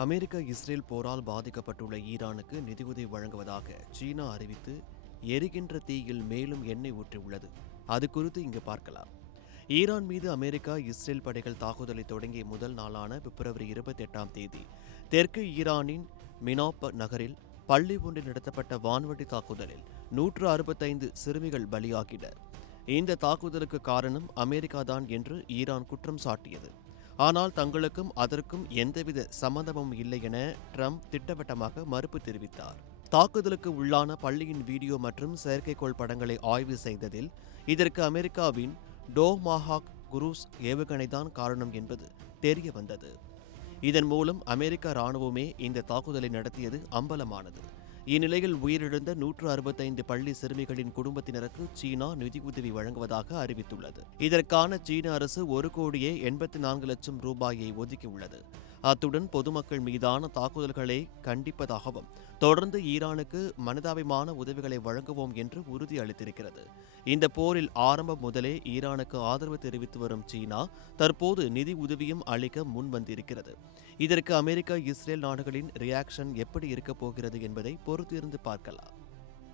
America Israel போரால் பாதிக்கப்பட்டுள்ள ஈரானுக்கு நிதியுதவி வழங்குவதாக சீனா அறிவித்து எரிகின்ற தீயில் மேலும் எண்ணெய் ஊற்றியுள்ளது. அது குறித்து இங்கு பார்க்கலாம். ஈரான் மீது அமெரிக்கா இஸ்ரேல் படைகள் தாக்குதலை தொடங்கிய முதல் நாளான பிப்ரவரி 28ஆம் தேதி தெற்கு ஈரானின் மினாப் நகரில் பள்ளி ஒன்றில் நடத்தப்பட்ட வான்வழி தாக்குதலில் 165 சிறுமிகள் பலியாகினர். இந்த தாக்குதலுக்கு காரணம் அமெரிக்கா தான் என்று ஈரான் குற்றம் சாட்டியது. ஆனால் தங்களுக்கும் அதற்கும் எந்தவித சம்பந்தமும் இல்லை என ட்ரம்ப் திட்டவட்டமாக மறுப்பு தெரிவித்தார். தாக்குதலுக்கு உள்ளான பள்ளியின் வீடியோ மற்றும் செயற்கைக்கோள் படங்களை ஆய்வு செய்ததில் இதற்கு அமெரிக்காவின் டோமாஹாக் குரூஸ் ஏவுகணைதான் காரணம் என்பது தெரிய வந்தது. இதன் மூலம் அமெரிக்க இராணுவமே இந்த தாக்குதலை நடத்தியது அம்பலமானது. இந்நிலையில் உயிரிழந்த 165 பள்ளி சிறுமிகளின் குடும்பத்தினருக்கு சீனா நிதியுதவி வழங்குவதாக அறிவித்துள்ளது. இதற்கான சீன அரசு 1,84,00,000 ரூபாயை ஒதுக்கியுள்ளது. அத்துடன் பொதுமக்கள் மீதான தாக்குதல்களை கண்டிப்பதாகவும் தொடர்ந்து ஈரானுக்கு மனிதாபிமான உதவிகளை வழங்குவோம் என்று உறுதி அளித்திருக்கிறது. இந்த போரில் ஆரம்பம் முதலே ஈரானுக்கு ஆதரவு தெரிவித்து வரும் சீனா தற்போது நிதி உதவியும் அளிக்க முன்வந்திருக்கிறது. இதற்கு அமெரிக்கா இஸ்ரேல் நாடுகளின் ரியாக்ஷன் எப்படி இருக்கப் போகிறது என்பதை பொறுத்திருந்து பார்க்கலாம்.